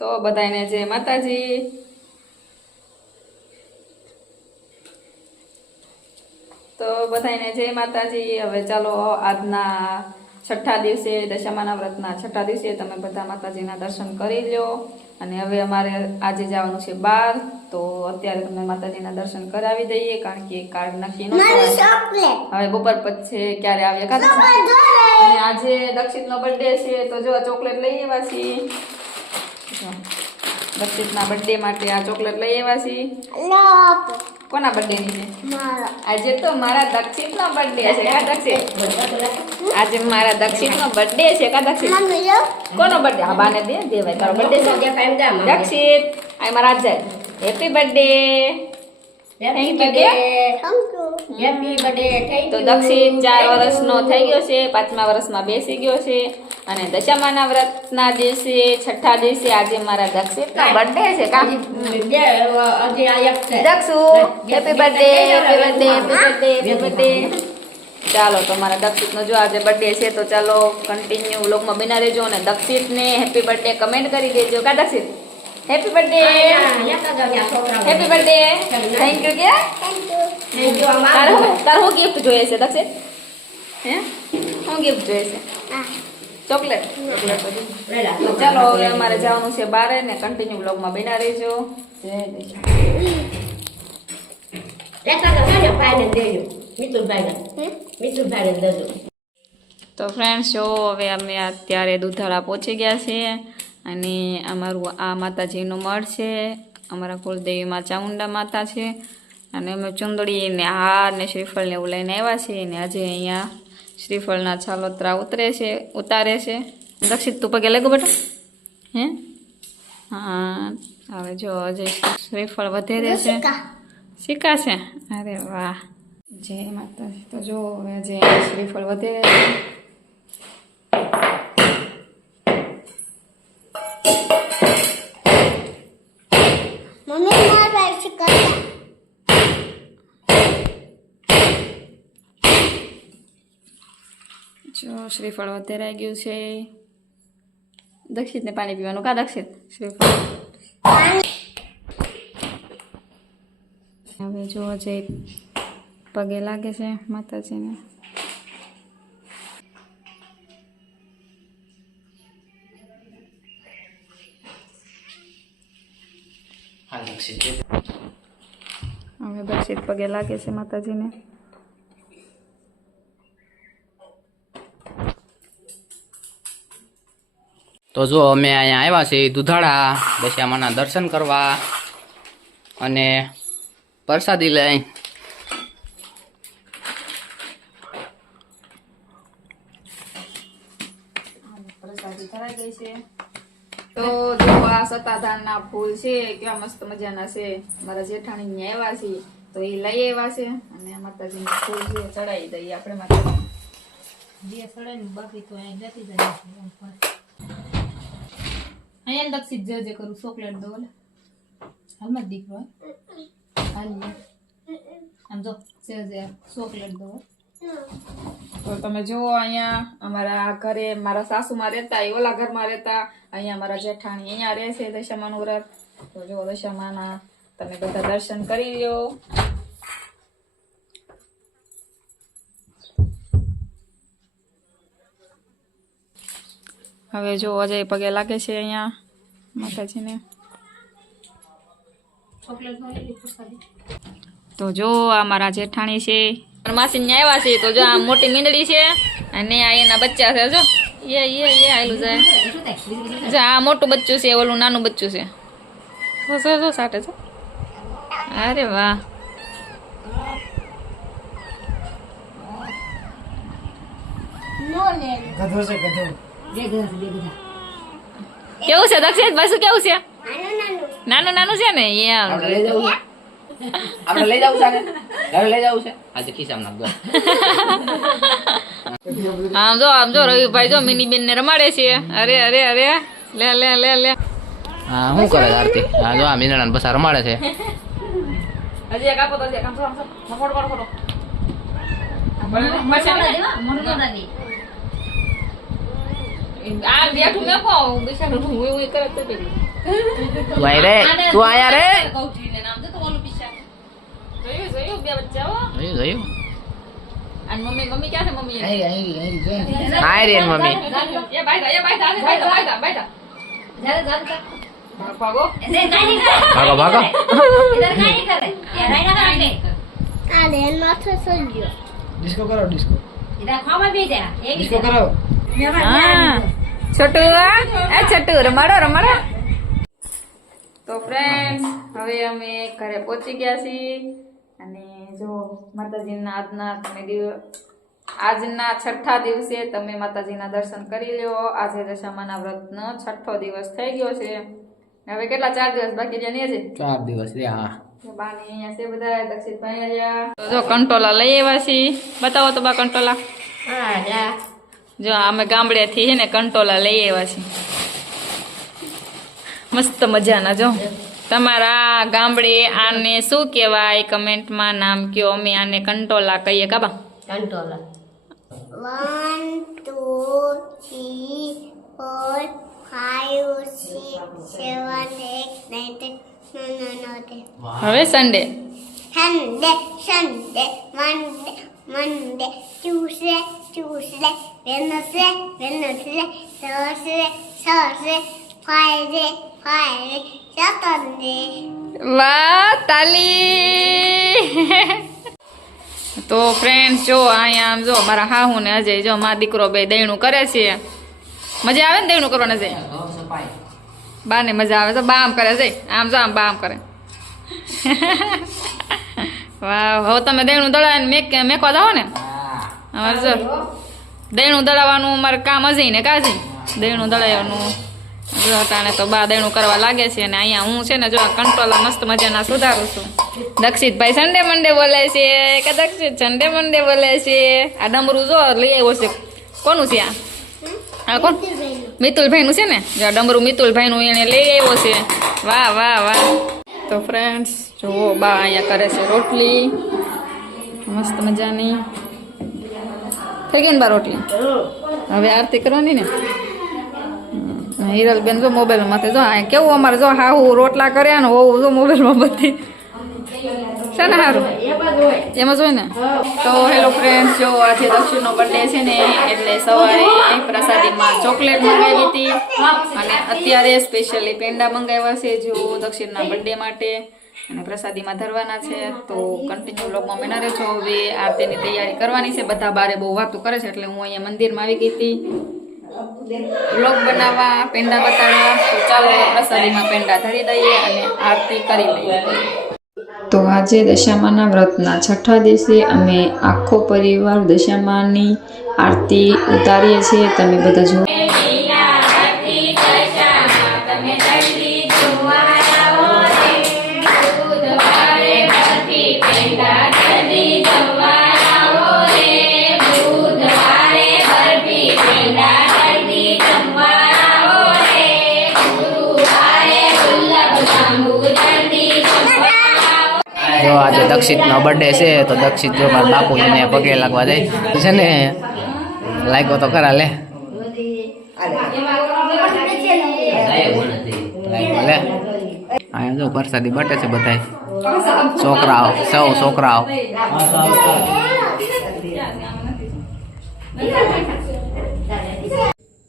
તો બધાને જય માતાજી. તો બધાને જય માતાજી. હવે ચાલો આજના છઠ્ઠા દિવસે દશામાના વ્રતના છઠ્ઠા દિવસે તમે બધા માતાજીના દર્શન કરી લો અને હવે અમારે આજે જવાનું છે બાર. તો અત્યારે તમે માતાજીના દર્શન કરાવી દઈએ કારણ કે કાર્ડ નક્કી ન હવે બપોર પછી ક્યારે આવ્યા અને આજે દક્ષિતનો બર્થડે છે તો જો ચોકલેટ લઈ આવ્યા છીએ. દક્ષિતના બર્થડે માટે આ ચોકલેટ લઈ આવ્યા છીએ. કોના બર્થડે ની છે? આજે તો મારા દક્ષિતનો બર્થડે છે. કા દક્ષિત? આજે મારા દક્ષિતનો બર્થડે છે. કા દક્ષિત? કોનો બર્થડે આ બાને દે. દેવાય. તારો બર્થડે છે? દક્ષિત. આ મારા જાય હેપી બર્થડે તો દક્ષિણ ચાર વર્ષનો થઈ ગયો છે પાંચમા વર્ષમાં બેસી ગયો છે અને દશામાના વ્રતના દિવસે છઠ્ઠા દિવસે આજે મારા દક્ષિતનો બર્થડે છે કા? Dakshu happy birthday happy birthday happy birthday happy birthday ચાલો તો મારા દક્ષિતનો જો આજે બર્થડે છે તો ચાલો કન્ટિન્યુ વ્લોગમાં બના રહેજો અને દક્ષિતને હેપી બર્થડે કમેન્ટ કરી દેજો કા Dakshit happy birthday happy birthday thank you કે તારું તારું હું ગિફ્ટ જોઈએ છે દક્ષે હે? હું ગિફ્ટ જોઈએ છે? ચોકલેટ? ચોકલેટ ચાલો હવે અમારે જવાનું છે બારે ને કન્ટિન્યુ બ્લોગમાં બેના રહેજો. તો ફ્રેન્ડ્સ જો હવે અમે અત્યારે દુધાળા પહોંચી ગયા છીએ. અને અમારું આ માતાજીનું મઢ છે અમારા કુલદેવીમાં ચામુંડા માતા છે અને અમે ચુંદડી ને હાર ને શ્રીફળ ને એવું લઈને આવ્યા છીએ ને આજે અહીંયા શ્રીફળના છાલોતરા ઉતરે છે ઉતારે છે. દક્ષિત તું પગે લાગો બેટા? હે? હા હવે જો હજે શ્રીફળ વધેરે છે. સિક્કા છે અરે વાહ. જય માતાજી. તો જો હવે જે શ્રીફળ વધેરે છે. શ્રીફળ વધેરાઈ ગયું છે. દક્ષિતને પાણી પીવાનું. કા દક્ષિત? શ્રીફળ. હવે જો જે પગે લાગે છે માતાજીને. હવે દક્ષિત પગે લાગે છે માતાજીને. તો જો અમે અહીંયા આવ્યા છીએ દુધાળા દશામાના દર્શન કરવા અને પ્રસાદી લઈ. પ્રસાદી ગઈ છે. તો જો આ સતાધારના ફૂલ છે કેવા મસ્ત મજાના છે. મારા જેઠાણી આવ્યા છે તો એ લઈ આવ્યા છે અને માતાજીના ફૂલ છે ચડાવી દઈએ આપણે માતાજી. અહીંયા દક્ષિત જે જે કરું ચોકલેટ દો ઓલે હાલમાં દીકરો હાલ આમ જો, જે જે ચોકલેટ દો તો તમે જુઓ અહીંયા, અમારા ઘરે મારા સાસુમાં રહેતા, એ ઓલા ઘરમાં રહેતા, અહીંયા મારા જેઠાણી અહીંયા રહે છે દશામાનું વ્રત. તો જુઓ દશામાના, તમે બધા દર્શન કરી લ્યો. હવે જો અજય પગે લાગે છે અહીંયા. માતાજીને. તો જો આ મારા જેઠાણી છે. માસી આવ્યા છે તો જો આ મોટી મીંડળી છે અને આ એના બચ્ચા છે જો. એ એ એ આયલું જાય જો આ મોટું બચ્ચું છે ઓલું નાનું બચ્ચું છે. જો જો જો સાટે છે અરે વાહ. કેવું છે દક્ષિત શું કેવું છે? નાનું નાનું. છે ને? એ આમ. આપણે લઈ જવું આપણે લઈ જવું છે ઘરે લઈ જવું છે? આજે ખિસ્સામાં નાખ આમ જો આમ જો રવિભાઈ જો મિની બેન ને રમાડે છે. અરે અરે અરે. લે લે લે લે. હા શું કરે આરતી? હા જો આ બસ આ રમાડે છે. હજી એક આપો તો એક. આમ આમ જો. Photo photo. આ બેઠું મેકો બિચારું હું એવું કરે તો પેલું તું આય રે? તું આયા રે જોયું જોયું બે બચ્ચા જોયું જોયું. અને મમ્મી મમ્મી ક્યાં છે મમ્મી? આય રે મમ્મી. એ બાયધા એ બાયધા આજે બાયધા બાયધા બાયધા ભાગો ભાગો. ભાગો આલે માથે સલ્યો ડિસ્કો કરો ડિસ્કો. ડિસ્કો કરો. હા. છોટુ એ છોટુ રમાડો રમાડો. તો ફ્રેન્ડ્સ હવે અમે ઘરે પહોંચી ગયા છીએ. અને જો માતાજીના આજના તમે આજના છઠ્ઠા દિવસે તમે માતાજીના દર્શન કરી લ્યો. આજે દશામાના વ્રતનો છઠ્ઠો દિવસ થઈ ગયો છે. હવે કેટલા? ચાર દિવસ બાકી રહ્યા ને છે ચાર દિવસ રે બાની અહીંયા છે બધા દક્ષિતભાઈ રહ્યા. તો જો કંટોલા લઈ આવ્યા છીએ. બતાવો તો બા કંટોલા. જો અમે ગામડેથી છે ને કંટોલા લઈ આવ્યા છીએ મસ્ત મજાના જો. તમારા ગામડે આને શું કહેવાય કમેન્ટમાં નામ કયો? અમે આને કંટોલા કહીએ કાબા? One two three four five six seven eight nine ten હવે Sunday Sunday Sunday Monday, Monday, Tuesday, Tuesday, Wednesday, Wednesday, Thursday, Thursday, Friday, Friday, Saturday. વાહ તાલી તો ફ્રેન્ડ જો અહીંયા આમ જો મારા હાહુ ને અજય જો મારા દીકરો બે દૈણું કરે છે મજા આવે ને દૈણું કરવાના જઈ બા ને મજા આવે તો બામ કરે છે આમ જો આમ બામ કરે વાહ હવે તમે દહીણું દળાવીને મેક મેકવા જાઓ ને? અમારે જો. દૈણું દળાવવાનું અમારે કામ હજી ને કાજી? દૈણું દળાવવાનું. જો અટાણે તો બા દૈણું કરવા લાગે છે અને અહીંયા હું છે ને જો આ કંટ્રોલર મસ્ત મજાના સુધારું છું. દક્ષિતભાઈ સન્ડે મંડે બોલે છે કે દક્ષિત સન્ડે મંડે બોલે છે? આ ડમરું જો લઈ આવ્યો છે. કોનું છે આ? આ કોણ? મિતુલભાઈનું. છે ને? જો આ ડમરું મિતુલભાઈનું એને લઈ આવ્યો છે. વાહ વાહ વાહ. તો ફ્રેન્ડ્સ જુઓ બા અહીંયા કરે છે રોટલી. મસ્ત મજાની. થઈ ગઈ ને બા રોટલી? હવે આરતી કરવાની ને? હિરલબેન જો મોબાઈલમાં જો કેવું અમારે જો હા હું રોટલા કર્યા ને હોવું જો મોબાઈલમાં બધી. છે ને સારું એમાં જોઈ ને? તો હેલો ફ્રેન્ડ જો આજે દક્ષિણનો બર્થડે છે ને, એટલે સવારે પ્રસાદીમાં ચોકલેટ મંગાવી હતી. અને અત્યારે સ્પેશિયલી પેંડા મંગાવ્યા છે, જો દક્ષિણના બર્થડે માટે. અને પ્રસાદીમાં ધરવાના છે તો કન્ટિન્યુ બ્લોગમાં મેના રહેજો હવે આરતીની તૈયારી કરવાની છે. બધા બારે બહુ વાતો કરે છે એટલે હું અહીંયા મંદિરમાં આવી ગઈ હતી. બ્લોગ બનાવવા પેંડા બતાડવા. તો ચાલો પ્રસાદીમાં પેંડા ધરી દઈએ અને આરતી કરી લઈએ. તો આજે દશામાના વ્રતના છઠ્ઠા દિવસે અમે આખો પરિવાર દશામાની આરતી ઉતારીએ છીએ. તમે બધા જો આજે દક્ષિત નો બર્થડે છે, તો દક્ષિત જો મારા બાપુ ને પગે લાગવા જાય છે ને, લાગ્યો તો ખરા લે. લે. જો પ્રસાદી બટે છે બધાય. છોકરાઓ, સૌ છોકરાઓ.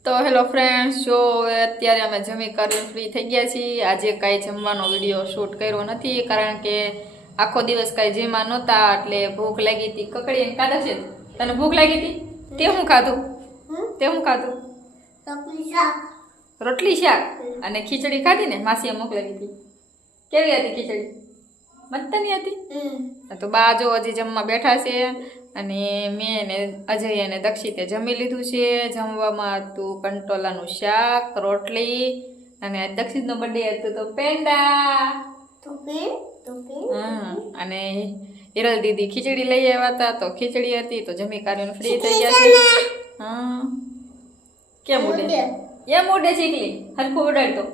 તો હેલો ફ્રેન્ડ્સ જો અત્યારે અમે જમી કરી ફ્રી થઈ ગયા છીએ. આજે કાંઈ જમવાનો વીડિયો શૂટ કર્યો નથી, કારણ કે આખો દિવસ કાંઈ જેમાં નહોતા એટલે ભૂખ લાગી હતી. કકડીને ખાધા છે તને ભૂખ લાગી હતી? તે હું ખાધું? તે હું ખાધું. રોટલી શાક. અને ખીચડી ખાધી ને? માસીએ મોકલાવી હતી. કેવી હતી ખીચડી? મસ્તની હતી. તો બા જો હજી જમવા બેઠા છે. અને મેં એને અજય અને દક્ષિતે જમી લીધું છે. જમવામાં હતું કંટોલાનું શાક રોટલી. અને દક્ષિતનો બર્થડે હતો તો પેંડા. તો અને હિરલ દીદી ખીચડી લઈ આવ્યા હતા તો ખીચડી હતી તો જમી કાઢીને ફ્રી થઈ ગયા છે. હા. કેમ ઉડે? એમ ઉડે ચીકલી? હરખું ઉડાડતો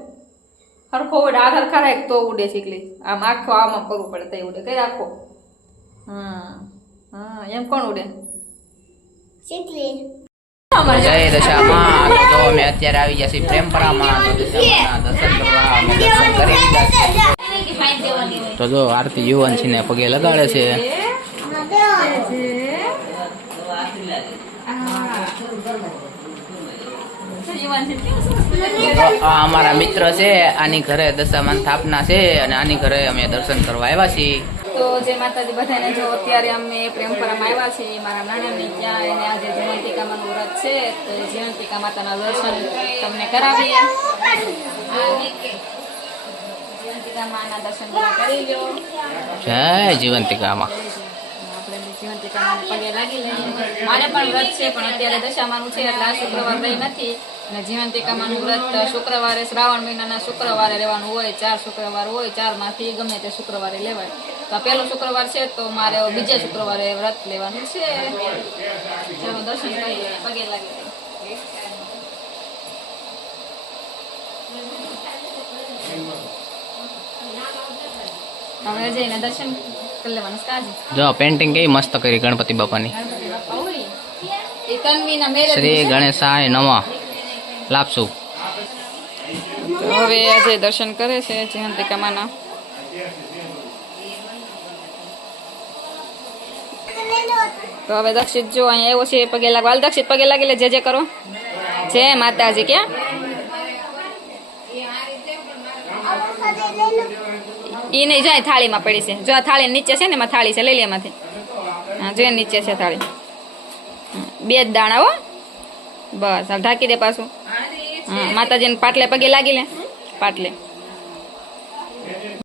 હરખો ઉડે આ હરખા રાખ તો ઉડે ચીકલી. આમ આખો આમ કરવું પડે તો ઉડે. કઈ રાખો? હા હા એમ કોણ ઉડે? ચીકલી. જય દશામાં તો અમે અત્યારે આવી ગયા છીએ પ્રેમપરામાં. તો દર્શન કરવા દર્શન કરી લીધા છે તો જો આરતી યુવાન છે ને પગે લગાડે છે. આ અમારા મિત્ર છે આની ઘરે દશામાન સ્થાપના છે અને આની ઘરે અમે દર્શન કરવા આવ્યા છીએ. તો જે માતાજી બધાને જો અત્યારે અમે પ્રેમપરામાં આવ્યા છીએ મારા નાનાની ત્યાં એને આજે જીવંતિકામાનું વ્રત છે તો જયંતિકા માતાના દર્શન તમને કરાવીએ જીવંતિકા માના દર્શન બધા કરી લો જય જીવંતિકામાં મારે પણ વ્રત છે પણ અત્યારે દશામાનું છે એટલે આ શુક્રવાર રહી નથી. અને જીવંતિકામાનું વ્રત શુક્રવારે શ્રાવણ મહિનાના શુક્રવારે રહેવાનું હોય ચાર શુક્રવાર હોય ચારમાંથી ગમે તે શુક્રવારે લેવાય. તો પહેલો શુક્રવાર છે તો મારે બીજા શુક્રવારે વ્રત લેવાનું છે. ચાલો દર્શન કરીએ પગે લાગી લઈએ. હવે જઈને દર્શન કરી લેવાનું. છે જો પેન્ટિંગ કેવી મસ્ત કરી ગણપતિ બાપાની. શ્રી ગણેશાય નમઃ. લાપસુ. હવે આજે દર્શન કરે છે જયંતિકામાના તો હવે દક્ષિત જો અહીંયા આવ્યો છે પગે લાગવા દક્ષિત પગે લાગી લે જે જે કરો. જય માતાજી ક્યાં? ઈ નહીં જાય થાળીમાં પડી છે. જો આ થાળી નીચે છે ને એમાં થાળી છે લઈ લે એમાંથી. હા જો નીચે છે થાળી. બે જ દાણા હો. બસ હાલ ઢાંકી દે પાછું. હા માતાજીને પાટલે પગે લાગી લે. પાટલે.